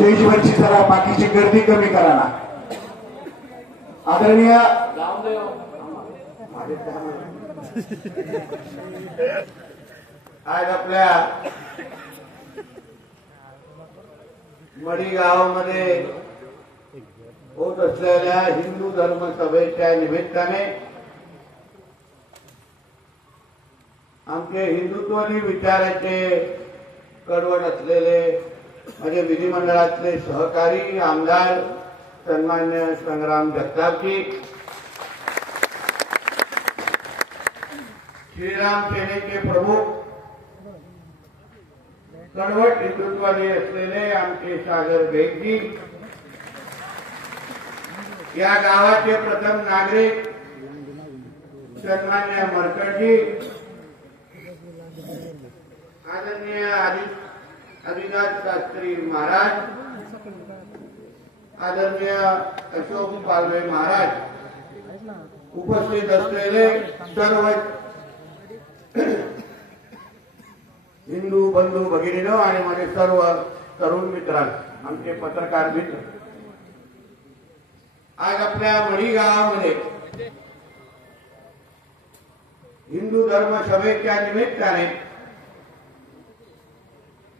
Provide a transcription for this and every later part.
स्टेजवरची जरा बाकीची गर्दी कमी करा ना. आदरणीय आज आपल्या मडी गावामध्ये होत असलेल्या हिंदू धर्म सभेच्या निमित्ताने आमचे हिंदुत्वादी विचाराचे कडवट असलेले माझे विधिमंडळातले सहकारी आमदार सन्मान्य संग्राम जगतापजी, श्रीराम सेनेचे प्रमुख कडवट हिंदुत्वादी असलेले आमचे सागर बेगजी, या गावाचे प्रथम नागरिक सन्मान्य मरकटजी, आदरणीय आदिनाथ शास्त्री महाराज, आदरणीय अशोक पालवे महाराज, उपस्थित असलेले सर्व हिंदू बंधू भगिनीनो आणि माझे सर्व तरुण मित्रांनो, आमचे पत्रकार मित्र, आज आपल्या मडी गावामध्ये हिंदू धर्म सभेच्या निमित्ताने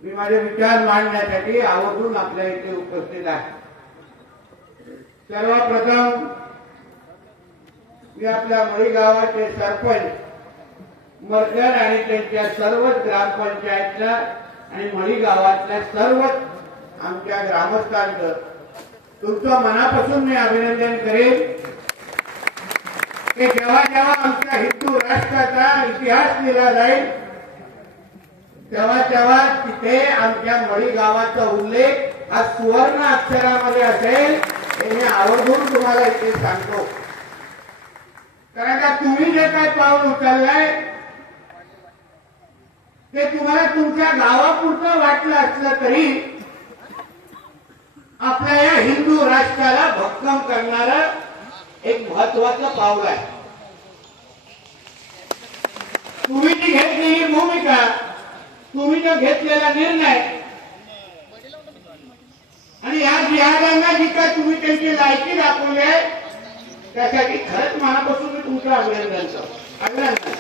मी माझे विचार मांडण्यासाठी आवर्जून आपल्या इथे उपस्थित आहे. सर्वप्रथम मी आपल्या मडी गावाचे सरपंच मरकड आणि त्यांच्या सर्वच ग्रामपंचायतच्या आणि मडी गावातल्या सर्वच आमच्या ग्रामस्थांचं तुमचं मनापासून मी अभिनंदन करेन की जेव्हा जेव्हा आमच्या हिंदू राष्ट्राचा इतिहास लिहिला जाईल तेव्हा तेव्हा तिथे आमच्या मडी गावाचा उल्लेख हा सुवर्ण अक्षरामध्ये असेल हे मी आवर्जून तुम्हाला इथे सांगतो. कारण का तुम्ही जे काय पाऊल उचललंय ते तुम्हाला तुमच्या गावापुरतं वाटलं असलं तरी आपल्या या हिंदू राष्ट्राला भक्कम करणारं एक महत्वाचं पाऊल आहे. तुम्ही जी घेतलेली भूमिका, तुम्ही जो घेतलेला निर्णय आणि या जिहादांना जी काय तुम्ही त्यांची लायकी दाखवली आहे त्यासाठी खरंच मनापासून मी तुमचं अभिनंदन करतो.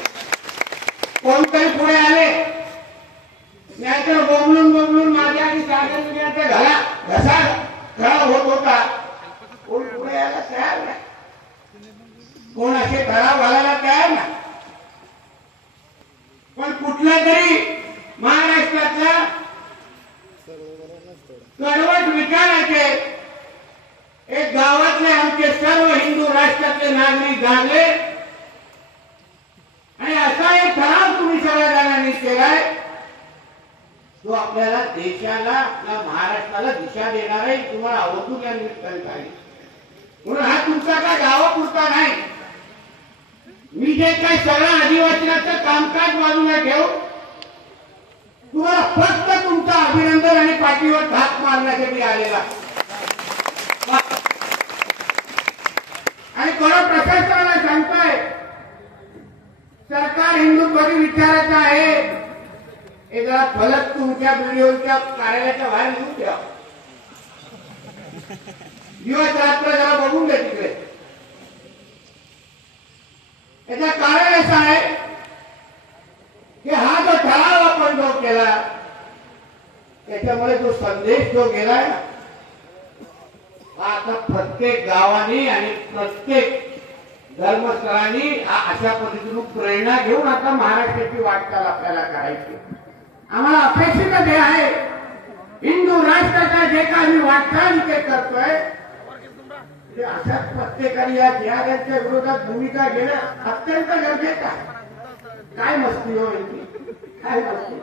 कोणतरी पुढे आले नाहीतर बोंबलून माझ्या आणि सागरच्या घसा खराब होत होता, कोण पुढे यायला तयार नाही, कोण असे खराब घालायला तयार नाही. पण कुठल्या तरी महाराष्ट्रातल्या कडवट विचाराचे एक गावातले आमचे सर्व हिंदू राष्ट्रातले नागरिक जाणले आणि असा एक ठराव तुम्ही सगळ्या जणांनी केलाय तो आपल्याला देशाला, आपल्या महाराष्ट्राला दिशा देणार आहे. तुम्हाला आवर्जून या निमित्ताने पाहिजे. म्हणून हा तुमचा काय गावापुरता नाही. मी जे काही सगळं अधिवाचनाचं कामकाज बाजूला ठेवू तुम्हाला फक्त तुमचं अभिनंदन आणि पाठीवर थाप मारण्यासाठी आलेला आणि कोणा प्रशासनाला सांगताय सरकार हिंदुत्वादी विचाराचं आहे हे जरा फलक तुमच्या व्हिडिओच्या कार्यालयाच्या बाहेर लिहून द्या. दिवस रात्र जरा बघून द्या तिकडे. याचं कारण असं आहे की हा जो ठराव आपण जो केला त्याच्यामुळे जो संदेश जो गेलाय हा आता प्रत्येक गावाने आणि प्रत्येक धर्मस्थळांनी अशा पद्धतीने प्रेरणा घेऊन आता महाराष्ट्राची वाटचाल आपल्याला करायची. आम्हाला अपेक्षित हे आहे हिंदू राष्ट्राचा जे काही आम्ही वाटचाल इथे करतोय ते अशाच प्रत्येकाने या जिहादांच्या विरोधात भूमिका घेणं अत्यंत गरजेचं आहे. काय मस्ती हो काय मस्ती.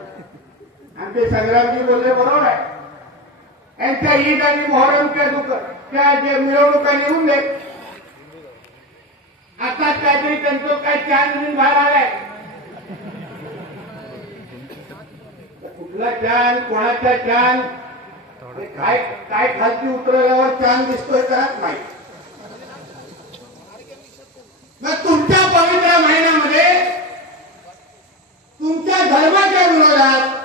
आमचे संग्रामजी बोलले बरोबर आहे. यांच्या ईद आणि मोहरमच्या जे मिरवणुका निघून दे. आता काहीतरी त्यांचं काय चांद बाहेर आलाय. कुठला चांद, कोणाचा चांद, काय काय खालती उतरल्यावर चांद दिसतोय त्यात नाही. मग तुमच्या पवित्र महिन्यामध्ये तुमच्या धर्माच्या विरोधात,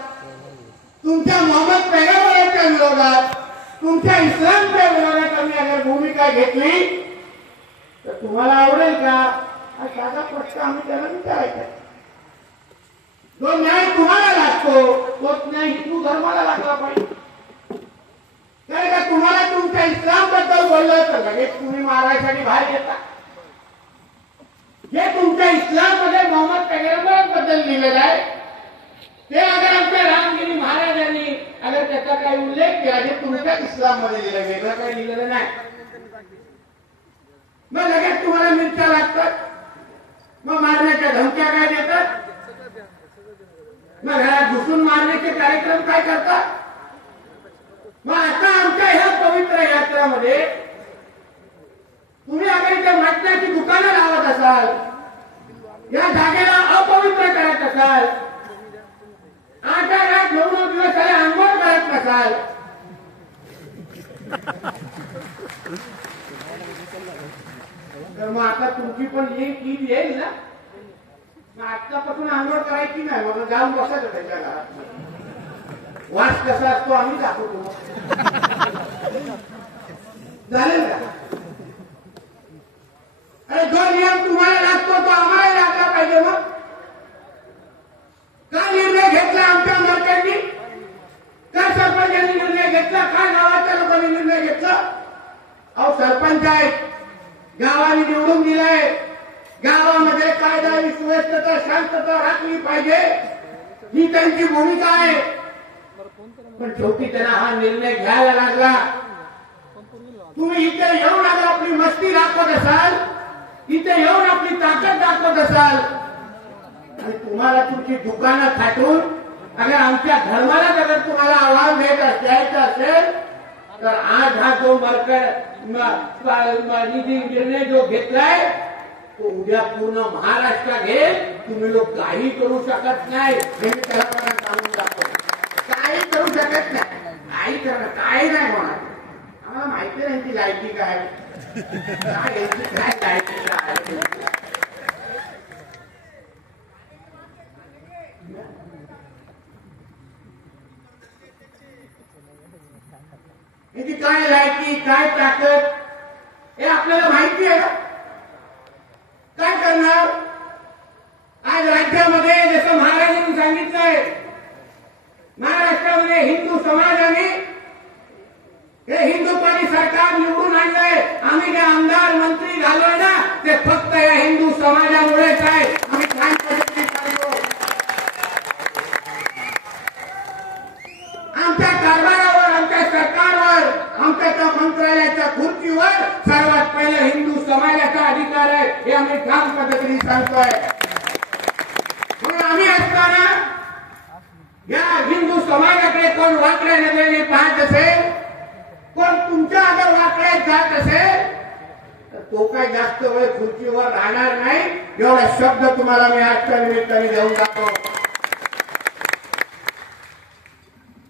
तुमच्या मोहम्मद पैगंबरांच्या विरोधात तुमच्या इस्लामच्या विरोधात आम्ही अगर भूमिका घेतली तर तुम्हाला आवडेल का? हा साधा प्रश्न आम्ही त्याला विचारायचा. जो न्याय तुम्हाला लागतो तोच न्याय हिंदू धर्माला लागला पाहिजे. काय का तुम्हाला तुमच्या इस्लाम बद्दल बोललं तर लगेच तुम्ही मारायसाठी बाहेर येता. हे तुमच्या इस्लाम मध्ये मोहम्मद पैगंबर बद्दल लिहिलेलं आहे ते अगर आमच्या रामगिरी महाराजांनी अगर त्याचा काही उल्लेख केला जे तुमच्या इस्लाम मध्ये लिहिलं, वेगळं काही लिहिलेलं नाही, मग लगेच तुम्हाला मिरच्या लागतात, मग मारण्याच्या धमक्या काय देतात, मग घरात घुसून मारण्याचे कार्यक्रम काय करतात. मग आता आमच्या ह्या पवित्र यात्रामध्ये तुम्ही अगर इथे मटणाची दुकानं लावत असाल, या जागेला अपवित्र करत असाल, 8-8 9-9 दिवस झाले अंघोळ करत नसाल, तर मग आता तुमची पण ईद येईल ना. मग आजच्यापासून अंघोळ करायची नाही, मग जाऊन बसायचं त्याच्या घरात. वास कसा असतो आम्ही दाखवतो. चालेल का? अरे जो नियम तुम्हाला लागतो तो आम्हाला लागला पाहिजे. मग काय निर्णय घेतला आमच्या मालकांनी? काय सरपंचांनी निर्णय घेतला? काय गावाच्या लोकांनी निर्णय घेतला? अहो सरपंच आहेत, गावाने निवडून दिलाय, गावामध्ये कायदा आणि सुव्यवस्था शांतता राखली पाहिजे ही त्यांची भूमिका आहे. पण शेवटी त्यांना हा निर्णय घ्यायला लागला. तुम्ही इथे येऊन अगर आपली मस्ती दाखवत असाल, इथे येऊन आपली ताकद दाखवत असाल आणि तुम्हाला तुमची दुकानं थाटून अगर आमच्या धर्माला अगर तुम्हाला आव्हान द्यायचं असेल तर आज हा जो निधी निर्णय जो घेतलाय तो उद्या पूर्ण महाराष्ट्र घेईल. तुम्ही लोक काही करू शकत नाही हे मी त्याला सांगून दाखवतो. काही करू शकत नाही, काही करणं काही नाही होणार. आम्हाला माहिती नाही यांची लायकी काय, काय यांची काय लायकी काय. यांची काय लायकी काय ताकद हे आपल्याला माहिती आहे. काय करणार? आज राज्यामध्ये जसं महाराजांनी सांगितलंय, महाराष्ट्रामध्ये हिंदू समाजाने हे हिंदुत्वादी सरकार निवडून आणलंय. आम्ही जे आमदार मंत्री झालोय ना ते फक्त या हिंदू समाजामुळेच आहे. आम्ही छान पद्धतीने चाललो. आमच्या कारभारावर, आमच्या सरकारवर, आमच्या त्या मंत्रालयाच्या खुर्चीवर सर्वात पहिले हिंदू समाजाचा अधिकार आहे हे आम्ही ठाम पद्धतीने सांगतोय. म्हणून आम्ही असताना या हिंदू समाजाकडे कोण वाकड्या नजरेने पाहत असेल, कोण तुमच्या अगर वाकड्यात जात असेल तर तो काय जास्त वेळ खुर्चीवर राहणार नाही. एवढा शब्द तुम्हाला मी आजच्या निमित्ताने देऊन जातो.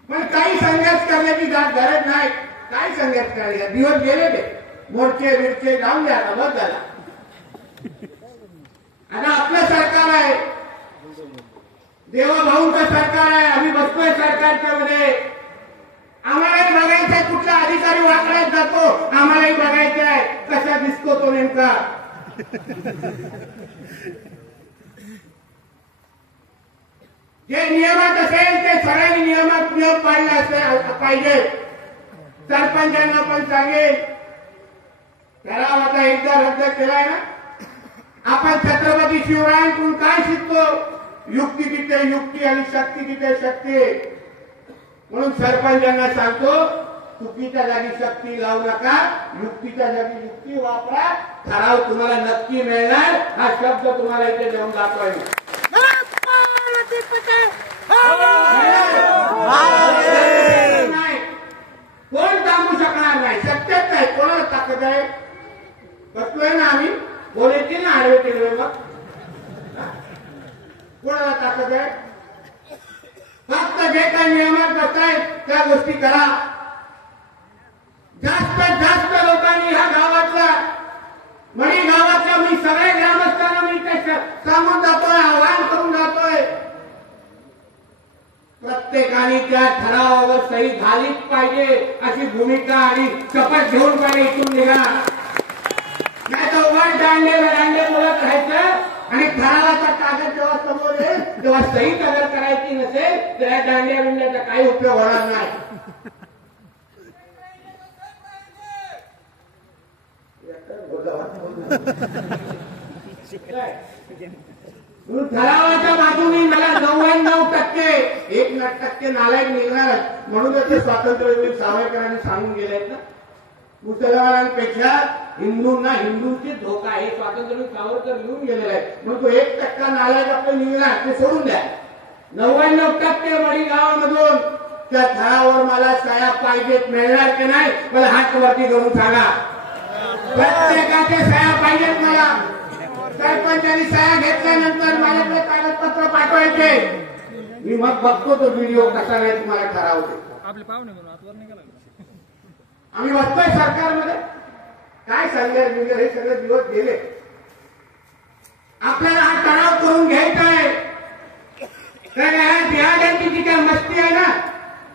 पण काही संघर्ष करण्याची गरज नाही. काय संघर्ष करायचा? दिवस गेले ते मोर्चे बिरचे जाऊन द्या. आता बस झाला. आता आपलं सरकार आहे, देवाभाऊंचं सरकार आहे. आम्ही बसतोय सरकारच्या मध्ये. आम्हालाही बघायचंय कुठला अधिकारी वाकड्यात जातो, आम्हालाही बघायचं आहे कसा दिसतो तो नेमका. जे नियमात असेल ते सगळ्यांनी नियम पाळला पाहिजे. सरपंचांना पण सांगेल, ठराव आता एकदा रद्द केलाय ना. आपण छत्रपती शिवरायांकडून काय शिकतो? युक्ती तिथे युक्ती आणि शक्ती तिथे शक्ती. म्हणून सरपंचांना सांगतो, चुकीच्या जागी शक्ती लावू नका, युक्तीच्या जागी युक्ती वापरा. ठराव तुम्हाला नक्की मिळणार. हा शब्द तुम्हाला इथे देऊन दाखवाय. कोण थांबू शकणार नाही. सत्यात नाही. कोणाला ताकद आहे? बसलोय ना आम्ही, बोलायची ना आडवे टेलवे. मग कोणाला ताकद आहे? फक्त जे काही नियमात बसतायत त्या गोष्टी करा. जास्तीत जास्त लोकांनी ह्या गावातल्या मणी गावातल्या मी सगळे ग्रामस्थांना मी ते सांगून जातोय, आवाहन करून जातोय. प्रत्येक प्रत्येकाने त्या ठरावावर सही झालीच पाहिजे अशी भूमिका आणि शपथ घेऊन पाहिजे इथून निघा. नाही तर उगाच दांडे बोलत राहायचं आणि ठरावाचा कागद जेव्हा समोर येईल तेव्हा सही अगर करायची नसेल तर या दांड्या बिंड्याचा काही उपयोग होणार नाही. ठरावाच्या बाजूने मला 99% 1% नालायक निघणार म्हणून ते स्वातंत्र्यवीर सावरकरांनी सांगून गेलेत ना. मुसलमानांपेक्षा हिंदूंना हिंदूंची धोका हे स्वातंत्र्यवीर सावरकर लिहून गेलेलं आहे. मग तो 1% नालायक आपलं निघणार ते सोडून द्या. 99% वडी गावामधून त्या ठरावावर मला सह्या पाहिजेत मिळणार की नाही मला हात वरती करून सांगा. प्रत्येकाचे सह्या पाहिजेत मला. सरपंचांनी सह्या घेतल्यानंतर माझ्याकडे कागदपत्र पाठवायचे. मी मग बघतो तो व्हिडिओ कसा नाही तुम्हाला ठरावते. आपले पाहुणे म्हणून आतवर निघाला. आम्ही बसतोय सरकारमध्ये काय सांगणार म्हणजे हे सगळे दिवस गेले. आपल्याला हा ठराव करून घ्यायचा आहे. कारण या जिहाद्यांची जी काय मस्ती आहे ना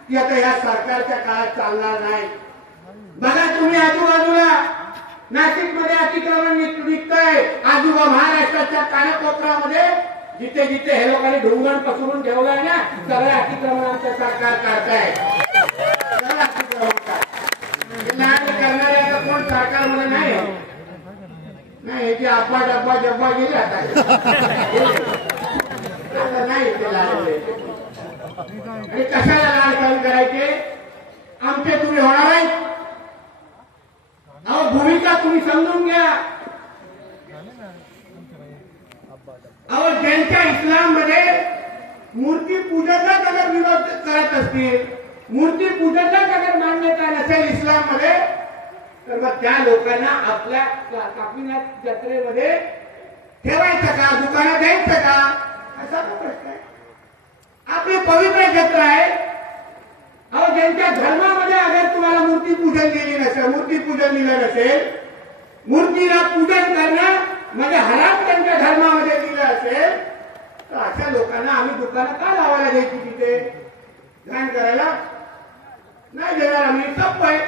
ती आता या सरकारच्या काळात चालणार नाही. बघा तुम्ही आजूबाजूला नाशिकमध्ये अतिक्रमण निघतंय. आजूबा महाराष्ट्राच्या कानाकोपऱ्यामध्ये जिथे जिथे हे लोकांनी ढुंगण पसरून ठेवलंय ना सगळं अतिक्रमण आमचं सरकार काढताय. सगळं अतिक्रमण करणाऱ्या कोण सरकारमध्ये नाही. याची अब्बा डब्बा जब्बा गेले आता नाही ते लाड. आणि कशाला लाड चालू करायचे आमचे तुम्ही होणार आहे. अहो भूमिका तुम्ही समजून घ्या. अहो ज्यांच्या इस्लाममध्ये मूर्ती पूजनाच अगर विरोध करत असतील मूर्ती पूजनाच अगर मान्यता नसेल इस्लाममध्ये तर मग त्या लोकांना आपल्या कापीनाथ जत्रेमध्ये ठेवायचं का दुकानात द्यायचं का असा प्रश्न आहे. आपली पवित्र जत्रा आहे. अहो ज्यांच्या धर्मामध्ये अगर तुम्हाला मूर्ती पूजन दिली नसेल मूर्ती पूजन दिलं नसेल मूर्तीला पूजन करणं म्हणजे हराम त्यांच्या धर्मामध्ये दिलं असेल तर अशा लोकांना आम्ही दुकानं का लावायला द्यायची तिथे ध्यान करायला नाही देणार. आम्ही तप्प आहे.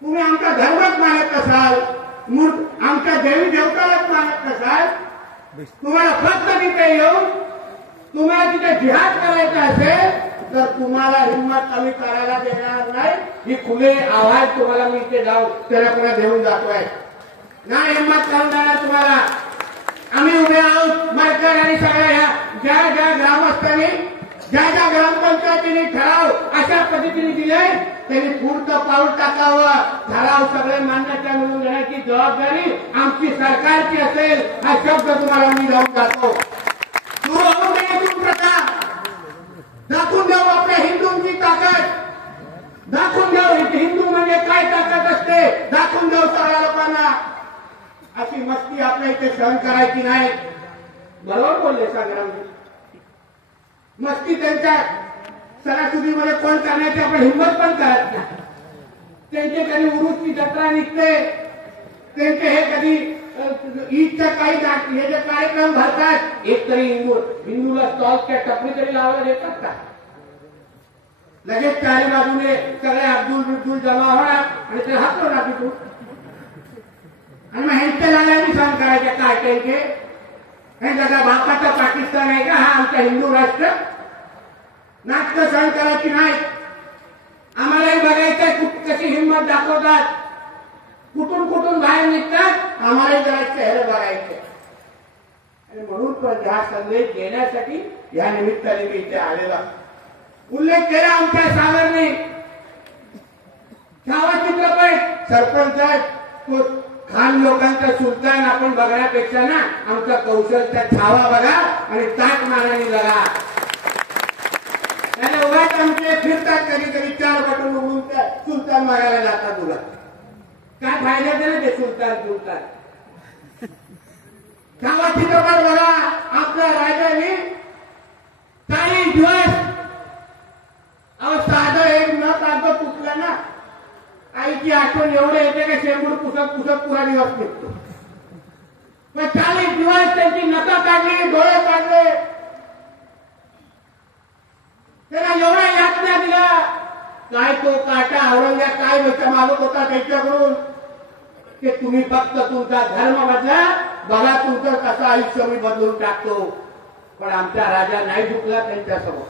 तुम्ही आमचा धर्मच मानत नसाल आमच्या देवी देवतालाच मानत नसाल तुम्हाला फक्त तिथे येऊन तुम्हाला तिथे जिहाद करायचा असेल तर तुम्हाला हिंमत कमी करायला देणार नाही. ही खुले आवाज तुम्हाला मी इथे जाऊ त्याला कोणा देऊन जातोय नाही हिंमत करून देणार तुम्हाला. आम्ही उभे आहोत मरकर आणि सगळ्या ह्या ज्या ज्या ग्रामस्थांनी ज्या ज्या ग्रामपंचायतीने ठराव अशा पद्धतीने दिले त्यांनी पुढचं पाऊल टाकावं. ठराव सगळे मान्यता मिळवून देण्याची जबाबदारी आमची सरकारची असेल हा शब्द तुम्हाला मी जाऊन जातो. सुरू होऊ नये प्रथा दाखवून देऊ आपल्या हिंदूंची ताकद. दाखवून देऊ हिंदू म्हणजे काय ताकद असते दाखवून देऊ सगळ्या लोकांना. अशी मस्ती आपल्या इथे सहन करायची नाही. बरोबर बोलले संग्रामजी. मस्ती त्यांच्या सणासुदीमध्ये कोण करण्याची आपण हिंमत पण करत नाही. त्यांचे कधी उरुसची जत्रा निघते त्यांचे हे कधी ईदच्या काही हे जे कार्यक्रम भरतात एक तरी हिंदूला स्टॉलच्या टपरी तरी लावायला देतात का. लगेच चारी बाजूने सगळे अब्दुल जमा होणार आणि ते हात तिथून आणि मग ह्यांच्या लागायला सहन करायचे काय त्यांचे हे जगा बापाचा पाकिस्तान आहे का हा आमचा हिंदू राष्ट्र. नाटकं सहन करायची नाही. आम्हालाही बघायचंय कशी हिंमत दाखवतात कुठून कुठून बाहेर निघतात आम्हालाही जरा चेहरे बघायचे. आणि म्हणून पण हा संदेश देण्यासाठी या निमित्ताने मी इथे आलेला. उल्लेख केला आमच्या सागरने छावा चित्रपट सरपंच तो खान लोकांचा सुलतान आपण बघण्यापेक्षा ना आमचा कौशलचा छावा बघा आणि ताक मानाने लगा. त्याने उगाच आमचे फिरतात कधी कधी 4 बटन उडून त्या सुलतान मागायला जातात. तुला काय फायदा ना ते सुलतान छावा चित्रपट बघा. आपल्या राजाने काही दिवस साधं एक न कागद तुटलं ना आईची आठवण एवढे येते का शेंबूड पुसत पुसत पुरा दिवस निघतो. पण 40 दिवस त्यांची नखं काढली डोळे काढले त्याला एवढा यातना दिला, काय तो काटा औरंग्या काय मागत होता त्याच्याकडून, की तुम्ही फक्त तुमचा धर्म बदला, बघा तुमचं कसं आयुष्य मी बदलून टाकतो. पण आमचा राजा नाही झुकला त्यांच्यासमोर.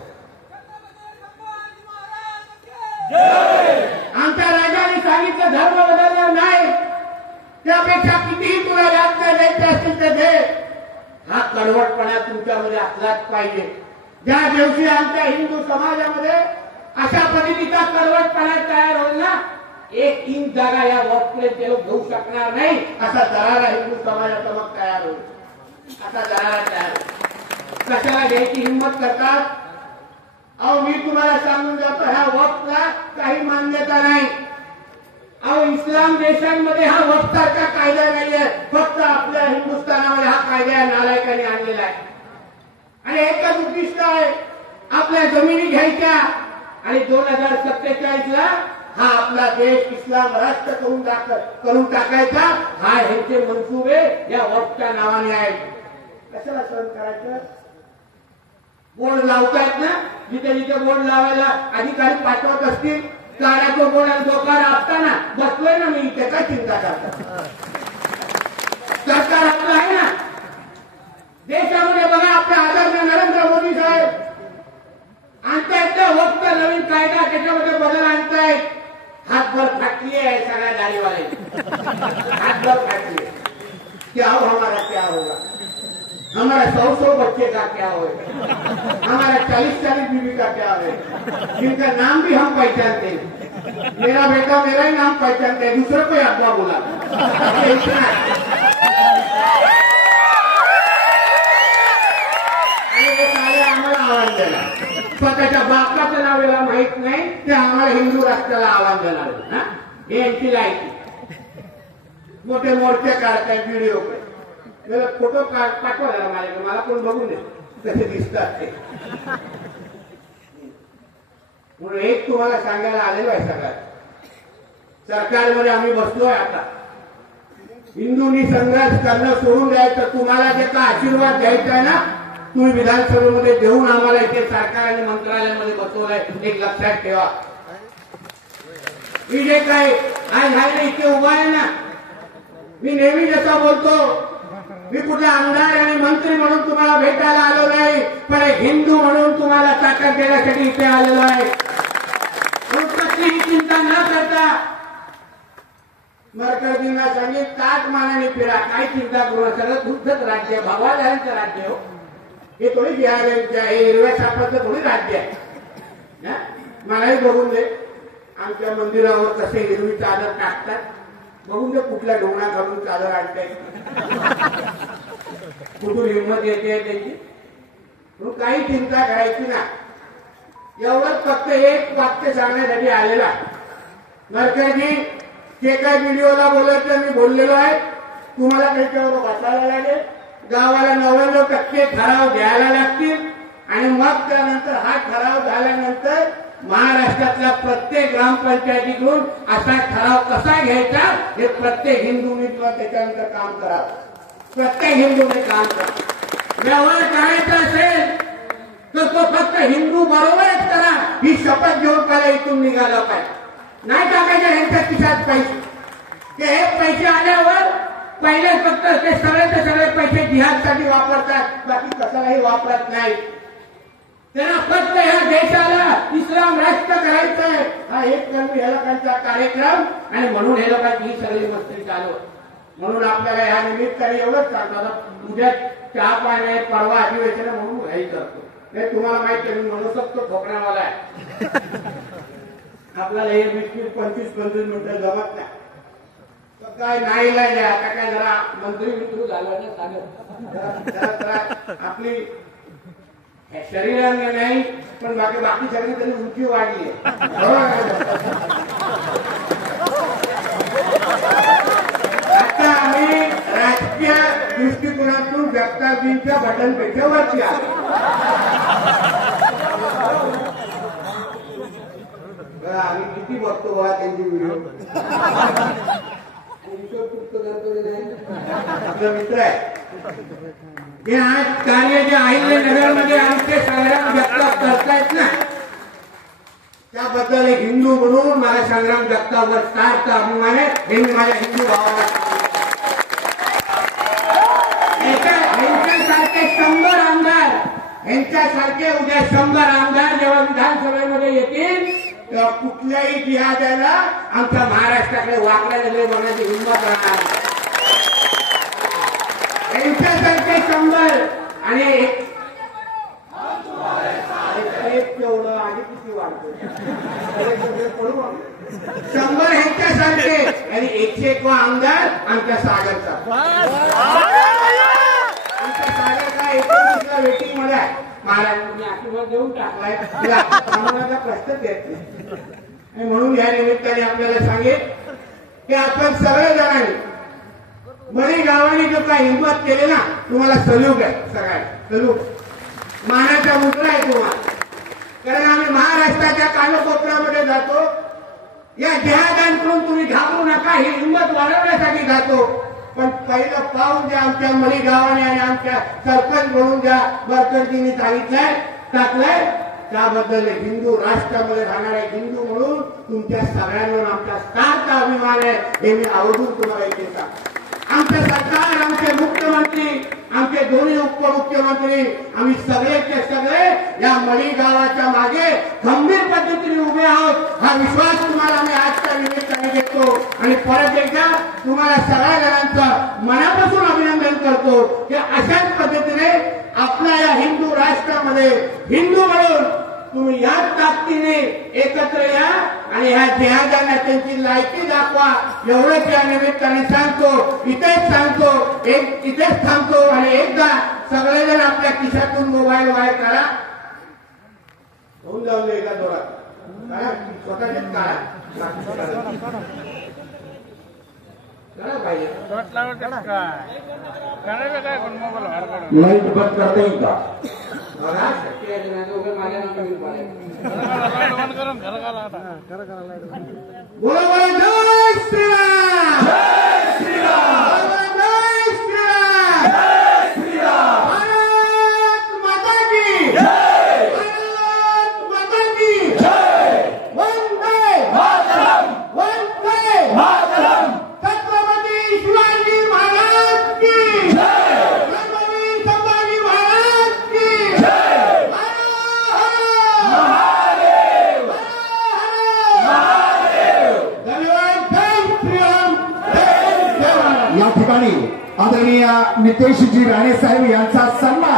आमच्या राजाने सांगितलं धर्म बदलला नाही, त्यापेक्षा कितीही तुला यातना द्यायचे असतील तर दे. हा कडवटपणा तुमच्यामध्ये असलाच पाहिजे. ज्या दिवशी आमच्या हिंदू समाजामध्ये अशा पद्धतीचा कडवटपणा तयार होईल ना, 1 इंच जागा या वॉकप्लेस ते लोक घेऊ शकणार नाही, असा दरारा हिंदू समाजाचा मग तयार होईल. असा दरारा तयार होईल. कशाला घ्यायची हिंमत करतात? अहो मी तुम्हाला सांगून जातो, ह्या वक्फला काही मान्यता नाही. अहो इस्लाम देशांमध्ये हा वक्फाचा कायदा नाहीये, फक्त आपल्या हिंदुस्थानामध्ये हा कायदा नालायकांनी आणलेला आहे. आणि एकच उद्दिष्ट आहे, आपल्या जमिनी घ्यायच्या आणि 2047ला हा आपला देश इस्लाम राष्ट्र करून टाकायचा. हा ह्यांचे मनसुबे या वक्फच्या नावाने आहेत. कशाला सहन करायचं? बोर्ड लावतायत ना, जिथे जिथे बोर्ड लावायला अधिकारी पाठवत असतील, गाड्याचं बोर्ड आणि दोकार असताना बसलोय ना मी इथे, काय चिंता करतात? सरकार आपलं आहे ना. देशामध्ये बघा आपल्या आदरणीय नरेंद्र मोदी साहेब आणतायत ना वक्त नवीन कायदा, त्याच्यामध्ये बदल आणतायत. हातभर फाटली आहे सगळ्या गाडीवाले, हातभर फाटली. क्या हो हमारा क्या होगा? हमारा 100 बच्चे का क्या होगा? हमारा 40 बीवी का क्या होगा? जिनका नाम भी हम पहचानते हैं. मेरा बेटा मेरा ही नाम पहचानते हैं, दूसरे कोई अफवाह बोला. आम्हाला आव्हान देणार, स्वतःच्या बापाचं नाव याला माहित नाही, ते आम्हाला हिंदू राष्ट्राला आव्हान देणार. हे यांची लायकी. मोठे मोर्चे काढतायत व्हिडिओ, फोटो पाठवा माझ्याकडे, मला कोण बघून दे कसे दिसतात ते. म्हणून एक तुम्हाला सांगायला आलेलो आहे, सगळ्यात सरकारमध्ये आम्ही बसलोय. आता हिंदूंनी संघर्ष करणं सोडून द्यायचं. तुम्हाला जे का आशीर्वाद द्यायचा आहे ना, तुम्ही विधानसभेमध्ये देऊन आम्हाला इथे सरकार आणि मंत्रालयामध्ये बसवलंय, एक लक्षात ठेवा. मी जे काय आज आहे इथे उभा आहे ना, मी नेहमी जसा बोलतो, मी कुठला आमदार आणि मंत्री म्हणून तुम्हाला भेटायला आलो नाही, पण एक हिंदू म्हणून तुम्हाला ताकद देण्यासाठी इथे आलेलो आहे. कसलीही चिंता न करता मरकरजींना सांगितलं, ताट मानाने फिरा, काय चिंता करू नका. सगळं तुमचंच राज्य, भगवान राज्य हो. हे थोडी बिहारांचे आहे, हिरव्या सापाचं थोडी राज्य आहे. मलाही बघून दे आमच्या मंदिरावर कसे हिरवी चादर टाकतात, बघून दे कुठल्या डोंगरा घालून चादर आणताय, कुठून हिंमत येते त्यांची. काही चिंता करायची ना. एवढंच फक्त एक वाक्य सांगण्यासाठी आलेला. मरकरजी जे काय व्हिडिओला बोलायचं मी बोललेलो आहे, तुम्हाला त्याच्यावर बसायला लागेल. गावाला 99% ठराव द्यायला लागतील आणि मग त्यानंतर हा ठराव झाल्यानंतर महाराष्ट्रातल्या प्रत्येक ग्रामपंचायतीकडून असा ठराव कसा घ्यायचा हे प्रत्येक हिंदूंनी किंवा त्याच्यानंतर काम करावं. प्रत्येक हिंदूने काम करावं. व्यवहार करायचा असेल तर तो फक्त हिंदू बरोबरच करा, ही शपथ घेऊन पहिला इथून निघाला पाहिजे. नाही टाकायचे ह्यांच्या खिशात पैसे. ते हे पैसे आल्यावर पहिले फक्त ते सगळे पैसे जिहादसाठी वापरतात, बाकी कशालाही वापरत नाही. त्यांना फक्त ह्या देशाला इस्लाम राष्ट्र करायचंय, हा एक कर्मी ह्या लोकांचा कार्यक्रम. आणि म्हणून हे लोकांची ही सगळी मस्ती चालू. म्हणून आपल्याला ह्या निमित्ताने एवढंच सांगतो, उद्या चहा पाणी परवा अधिवेशन म्हणून घाई करतो. हे तुम्हाला माहिती आहे, मी म्हणू शकतो ठोकण्यावाला आहे. आपल्याला हे 20-25 मिनिटं जमत नाही. काय नाही द्या आता काय जरा मंत्री मित्र झालं सांगत आपली शरीराने नाही पण बाकी सगळी तरी उंची वाढली आता आम्ही राजकीय दृष्टिकोनातून जगतापजींच्या बटनपेक्षा वरती आलो. आम्ही किती बघतो बघा त्यांची व्हिडिओ. आपला मित्र आहे हे आज कार्य जे अहिल्यानगरमध्ये आमचे संग्राम जगताप करतायत ना, त्याबद्दल एक हिंदू म्हणून मला संग्राम जगतापवर सार्थ अभिमान आहे. हे मी माझ्या हिंदू भावाला यांच्यासारखे 100 आमदार, यांच्यासारखे उद्या 100 आमदार जेव्हा विधानसभेमध्ये येतील तेव्हा कुठल्याही जिहाद्याला आमच्या महाराष्ट्राकडे वाकड्या नजरे बघण्याची हिंमत राहणार. यांच्यासारखे 100 आणि तेवढं आधी किती वाढतो 100 ह्यांच्यासारखे आणि 101 आमदार आमच्या सागरचा. आमच्या सागरचा 19ला वेटिंग मध्ये आहे. महाराजांनी आशीर्वाद देऊन टाकलाय. आम्हाला प्रश्नच येत नाही. आणि म्हणून या निमित्ताने आपल्याला सांगेल की आपण सगळे जणांनी मणी गावाने जो काही हिंमत केली ना, तुम्हाला सल्यूट आहे. सगळ्यांना सल्यूट, मानाचा मुद्रा आहे तुम्हाला. कारण आम्ही महाराष्ट्राच्या कानकोपऱ्यामध्ये जातो. या जिहाद्यांकडून तुम्ही घाबरू नका, ही हिंमत वाढवण्यासाठी जातो. पण पहिलं पाऊल जे आमच्या मणी गावाने आणि आमच्या सरपंच म्हणून ज्या बरकरजींनी सांगितलंय टाकलंय, त्याबद्दल हिंदू राष्ट्रामध्ये राहणारे हिंदू म्हणून तुमच्या सगळ्यांवर आमचा सार्थ अभिमान आहे. हे मी आवर्जून तुम्हाला इथे सांगतो. आमचे सरकार, आमचे मुख्यमंत्री, आमचे दोन्ही उपमुख्यमंत्री, आम्ही सगळेचे सगळे या मणी गावाच्या मागे गंभीर पद्धतीने उभे आहोत. हा विश्वास तुम्हाला आम्ही आजच्या निमित्ताने देतो. आणि परत एकदा तुम्हाला सगळ्या जणांचं मनापासून अभिनंदन करतो की अशाच पद्धतीने आपल्या या हिंदू राष्ट्रामध्ये हिंदू म्हणून तुम्ही याच ताकदीने एकत्र या आणि ह्या जिहाद्यांना त्यांची लायकी दाखवा. एवढंच या निमित्ताने सांगतो, इथेच सांगतो, इथेच थांबतो. आणि एकदा सगळेजण आपल्या खिशातून मोबाईल बाहेर करा. होऊन जाऊन दे एका दोरात स्वतःचेच काढा पाहिजे. लाईट बंद करता येईल का? बोला बोला जय श्रीराम, जय श्रीराम, जय श्रीराम, जय श्रीराम. भारत माता की जय, भारत माता की जय. वंदे मातरम, वंदे मातरम. छत्रपती शिवाजी महाराज की जय, छत्रपती संभाजी महाराज की जय. या ठिकाणी आदरणीय नितेशजी राणे साहेब यांचा सन्मान